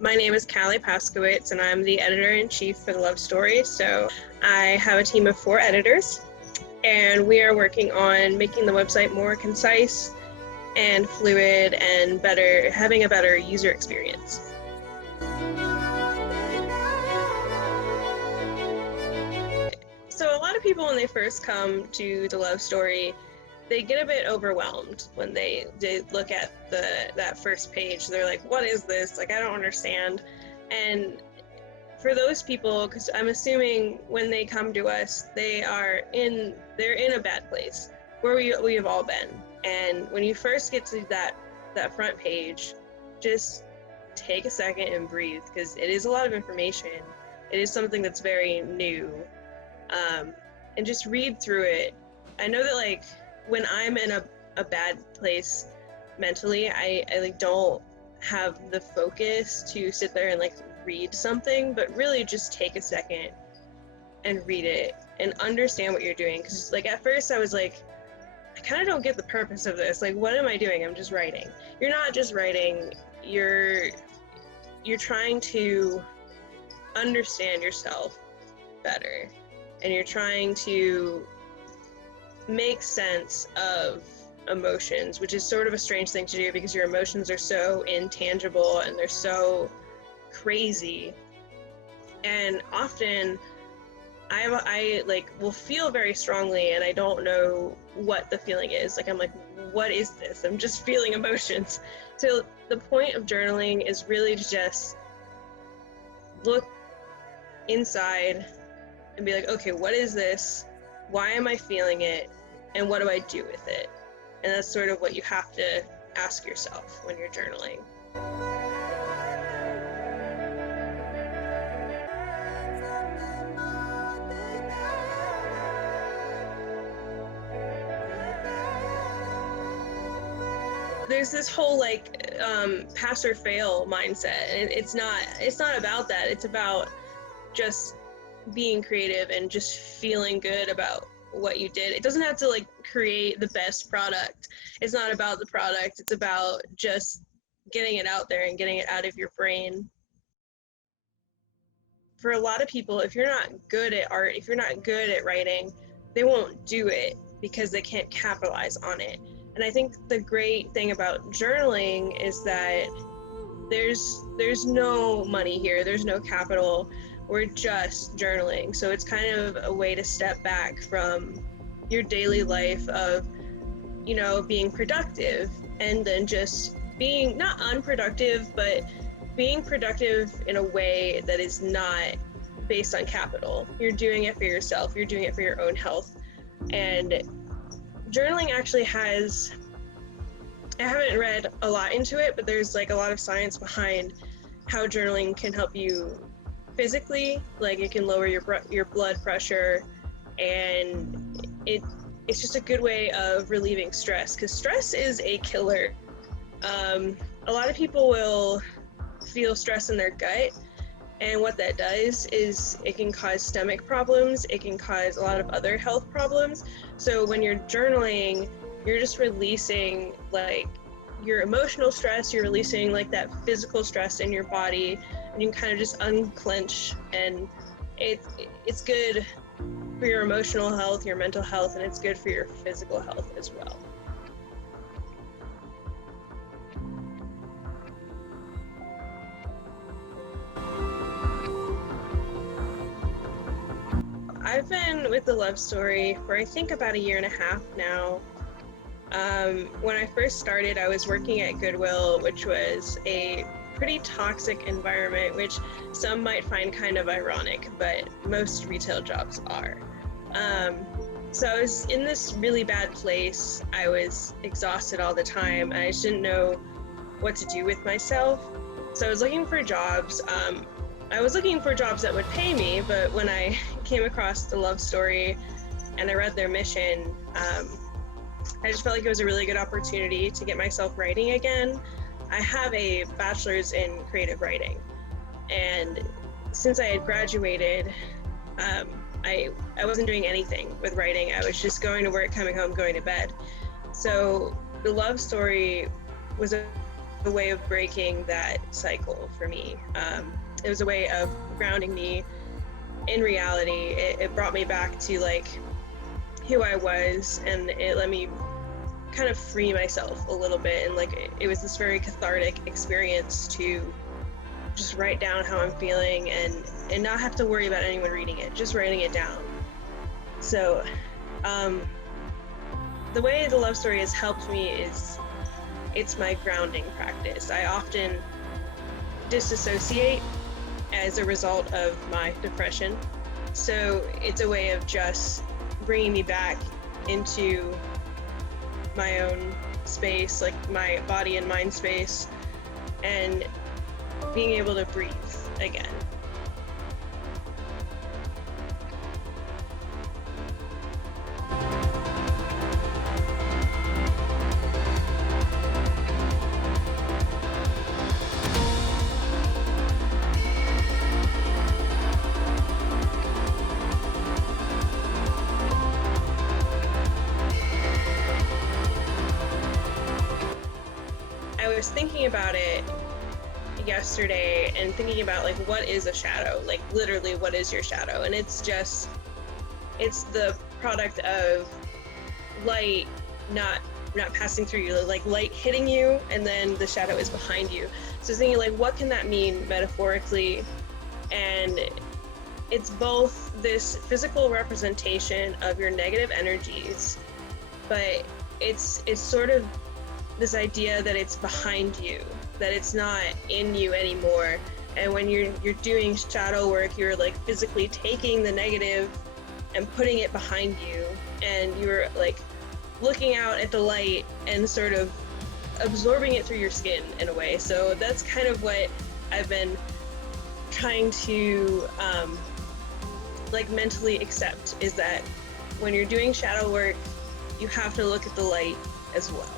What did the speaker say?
My name is Callie Paskowitz, and I'm the editor-in-chief for The Love Story. So I have a team of 4 editors, and we are working on making the website more concise and fluid and having a better user experience. So a lot of people, when they first come to The Love Story, they get a bit overwhelmed when they look at that first page. They're like, what is this? Like, I don't understand. And for those people, because I'm assuming when they come to us, they're in a bad place where we have all been. And when you first get to that front page, just take a second and breathe, because it is a lot of information. It is something that's very new, and just read through it. I know that, like, when I'm in a bad place mentally, I like don't have the focus to sit there and like read something, but really just take a second and read it and understand what you're doing. Because like at first I was like, I kind of don't get the purpose of this. Like, what am I doing? I'm just writing. You're not just writing. You're trying to understand yourself better, and you're trying to make sense of emotions, which is sort of a strange thing to do because your emotions are so intangible and they're so crazy. And often I like will feel very strongly and I don't know what the feeling is. Like, I'm like, what is this? I'm just feeling emotions. So the point of journaling is really to just look inside and be like, okay, what is this? Why am I feeling it? And what do I do with it? And that's sort of what you have to ask yourself when you're journaling. There's this whole like pass or fail mindset, and it's not about that. It's about just being creative and just feeling good about what you did. It doesn't have to like create the best product. It's not about the product. It's about just getting it out there and getting it out of your brain. For a lot of people, if you're not good at art, if you're not good at writing, they won't do it because they can't capitalize on it. And I think the great thing about journaling is that there's no money here. There's no capital. We're just journaling. So it's kind of a way to step back from your daily life of, you know, being productive and then just being not unproductive, but being productive in a way that is not based on capital. You're doing it for yourself. You're doing it for your own health. And journaling actually has, I haven't read a lot into it, but there's like a lot of science behind how journaling can help you physically. Like, it can lower your blood pressure, and it's just a good way of relieving stress, because stress is a killer. A lot of people will feel stress in their gut, and what that does is it can cause stomach problems. It can cause a lot of other health problems. So when you're journaling, you're just releasing like your emotional stress, you're releasing like that physical stress in your body, and you can kind of just unclench, and it's good for your emotional health, your mental health, and it's good for your physical health as well. I've been with The Love Story for I think about 1.5 years now. When I first started, I was working at Goodwill, which was a pretty toxic environment, which some might find kind of ironic, but most retail jobs are. So I was in this really bad place. I was exhausted all the time, and I just didn't know what to do with myself. So I was looking for jobs. I was looking for jobs that would pay me, but when I came across The Love Story and I read their mission, I just felt like it was a really good opportunity to get myself writing again. I have a bachelor's in creative writing, and since I had graduated, I wasn't doing anything with writing. I was just going to work, coming home, going to bed. So The Love Story was a a way of breaking that cycle for me. It was a way of grounding me in reality. It brought me back to like who I was, and it let me kind of free myself a little bit. And like it was this very cathartic experience to just write down how I'm feeling and not have to worry about anyone reading it, just writing it down. So the way the love story has helped me is it's my grounding practice. I often disassociate as a result of my depression. So it's a way of just bringing me back into my own space, like my body and mind space, and being able to breathe again. I was thinking about it yesterday and thinking about like what is a shadow, like literally what is your shadow, and it's the product of light not passing through you, like light hitting you and then the shadow is behind you. So thinking like what can that mean metaphorically, and it's both this physical representation of your negative energies, but it's sort of this idea that it's behind you, that it's not in you anymore. And when you're doing shadow work, you're like physically taking the negative and putting it behind you, and you're like looking out at the light and sort of absorbing it through your skin in a way. So that's kind of what I've been trying to like mentally accept, is that when you're doing shadow work, you have to look at the light as well.